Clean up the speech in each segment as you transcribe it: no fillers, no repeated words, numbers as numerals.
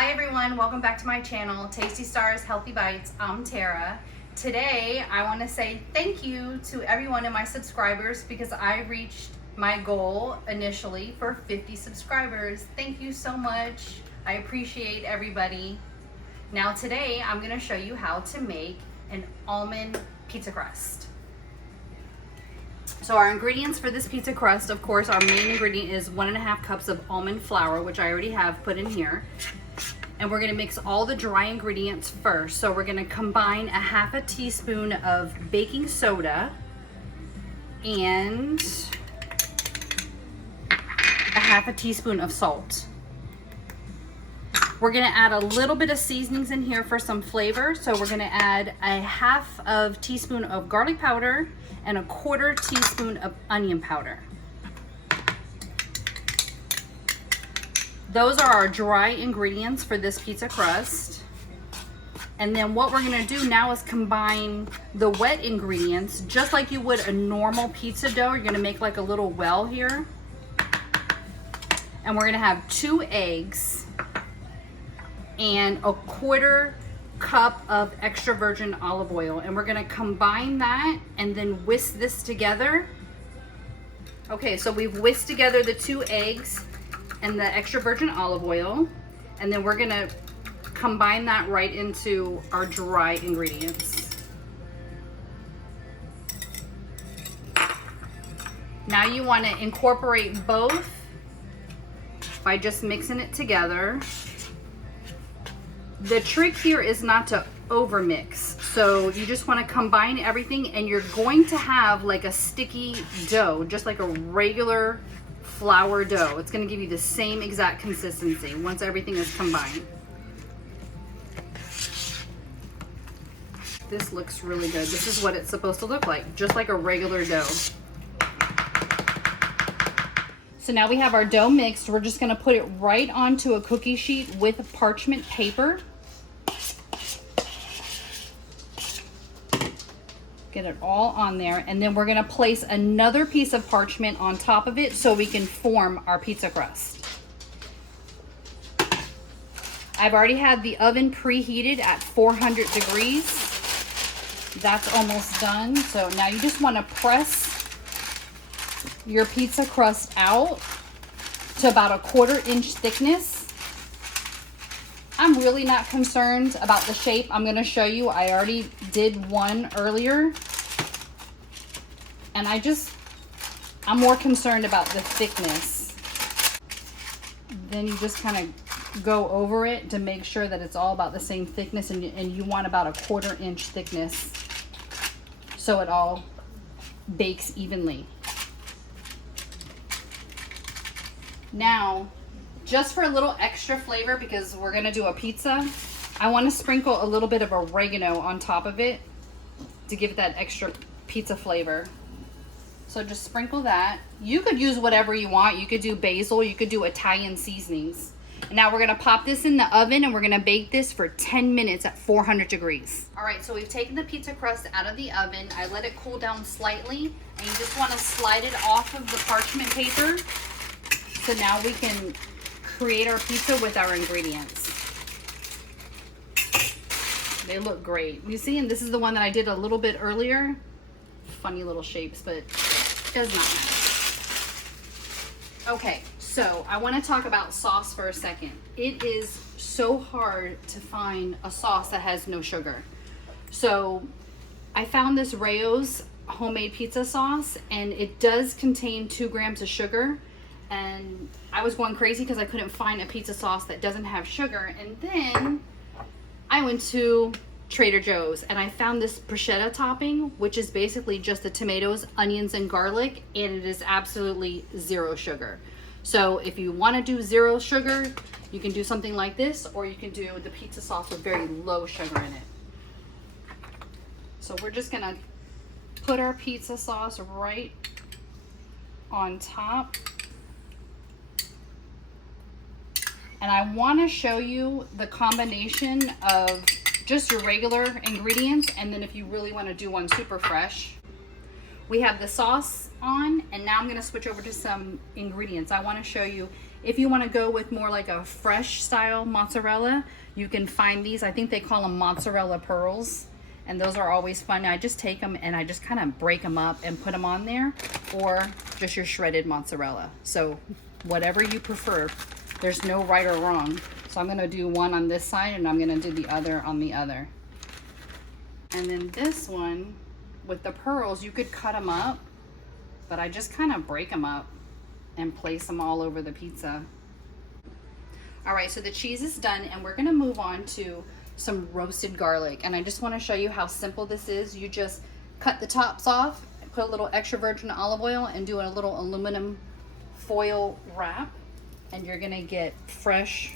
Hi everyone, welcome back to my channel, Tasty Stars Healthy Bites. I'm Tara. Today I want to say thank you to everyone in my subscribers because I reached my goal initially for 50 subscribers. Thank you so much. I appreciate everybody. Now today I'm going to show you how to make an almond pizza crust. So our ingredients for this pizza crust, of course, our main ingredient is 1.5 cups of almond flour, which I already have put in here. And we're gonna mix all the dry ingredients first. So we're gonna combine 1/2 teaspoon of baking soda and 1/2 teaspoon of salt. We're gonna add a little bit of seasonings in here for some flavor. So we're gonna add 1/2 teaspoon of garlic powder and 1/4 teaspoon of onion powder. Those are our dry ingredients for this pizza crust. And then what we're gonna do now is combine the wet ingredients just like you would a normal pizza dough. You're gonna make like a little well here. And we're gonna have 2 eggs and 1/4 cup of extra virgin olive oil. And we're gonna combine that and then whisk this together. Okay, so we've whisked together the 2 eggs and the extra virgin olive oil, and then we're gonna combine that right into our dry ingredients. Now you want to incorporate both by just mixing it together. The trick here is not to over mix, so you just want to combine everything, and you're going to have like a sticky dough, just like a regular flour dough. It's going to give you the same exact consistency once everything is combined. This looks really good. This is what it's supposed to look like, just like a regular dough. So now we have our dough mixed. We're just going to put it right onto a cookie sheet with parchment paper. Get it all on there, and then we're gonna place another piece of parchment on top of it so we can form our pizza crust. I've already had the oven preheated at 400 degrees. That's almost done. So now you just wanna press your pizza crust out to about 1/4 inch thickness. I'm really not concerned about the shape. I'm gonna show you, I already did one earlier. And I'm more concerned about the thickness. Then you just kind of go over it to make sure that it's all about the same thickness, and you want about 1/4 inch thickness so it all bakes evenly. Now, just for a little extra flavor, because we're gonna do a pizza, I want to sprinkle a little bit of oregano on top of it to give it that extra pizza flavor. So just sprinkle that. You could use whatever you want. You could do basil, you could do Italian seasonings. And now we're gonna pop this in the oven, and we're gonna bake this for 10 minutes at 400 degrees. All right, so we've taken the pizza crust out of the oven. I let it cool down slightly, and you just wanna slide it off of the parchment paper. So now we can create our pizza with our ingredients. They look great. You see, and this is the one that I did a little bit earlier. Funny little shapes, but it does not matter. Okay, so I want to talk about sauce for a second. It is so hard to find a sauce that has no sugar. So I found this Rayo's homemade pizza sauce, and it does contain 2 grams of sugar. And I was going crazy because I couldn't find a pizza sauce that doesn't have sugar. And then I went to Trader Joe's and I found this bruschetta topping, which is basically just the tomatoes, onions, and garlic, and it is absolutely 0 sugar. So if you want to do 0 sugar, you can do something like this, or you can do the pizza sauce with very low sugar in it. So we're just gonna put our pizza sauce right on top. And I want to show you the combination of just your regular ingredients, and then if you really want to do one super fresh. We have the sauce on, and now I'm going to switch over to some ingredients. I want to show you If you want to go with more like a fresh style mozzarella, you can find these. I think they call them mozzarella pearls. And those are always fun. I just take them and I just kind of break them up and put them on there, or just your shredded mozzarella. So whatever you prefer, there's no right or wrong. So I'm gonna do one on this side and I'm gonna do the other on the other. And then this one with the pearls, you could cut them up, but I just kind of break them up and place them all over the pizza. All right, so the cheese is done and we're gonna move on to some roasted garlic. And I just want to show you how simple this is. You just cut the tops off, put a little extra virgin olive oil and do a little aluminum foil wrap, and you're gonna get fresh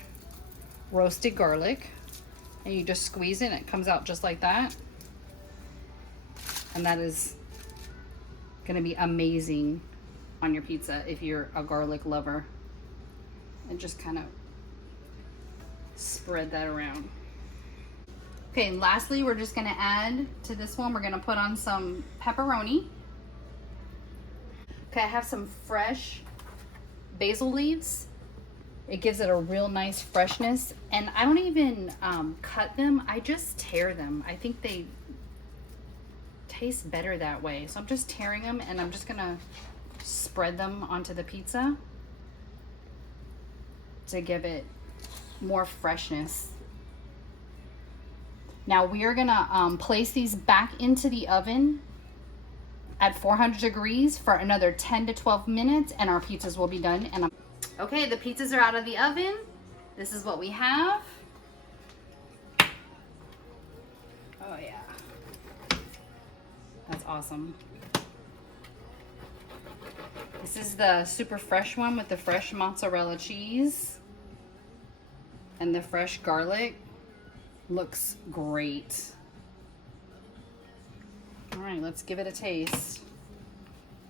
roasted garlic, and you just squeeze it and it comes out just like that. And that is gonna be amazing on your pizza if you're a garlic lover. And just kind of spread that around. Okay, and lastly, we're just gonna add to this one, we're gonna put on some pepperoni. Okay, I have some fresh basil leaves. It gives it a real nice freshness. And I don't even cut them, I just tear them. I think they taste better that way. So I'm just tearing them and I'm just gonna spread them onto the pizza to give it more freshness. Now we are gonna place these back into the oven at 400 degrees for another 10 to 12 minutes and our pizzas will be done. And okay, the pizzas are out of the oven. This is what we have. Oh yeah, that's awesome. This is the super fresh one with the fresh mozzarella cheese and the fresh garlic. Looks great. All right, let's give it a taste.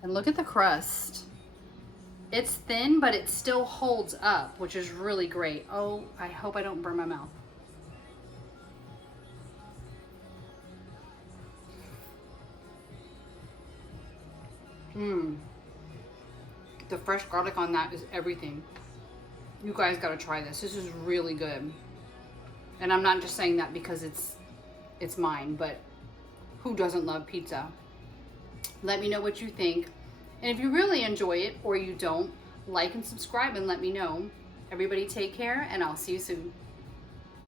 And look at the crust. It's thin, but it still holds up, which is really great. Oh, I hope I don't burn my mouth. The fresh garlic on that is everything. You guys gotta try this. This is really good. And I'm not just saying that because it's mine, but who doesn't love pizza? Let me know what you think. And if you really enjoy it or you don't, like and subscribe and let me know. Everybody take care and I'll see you soon.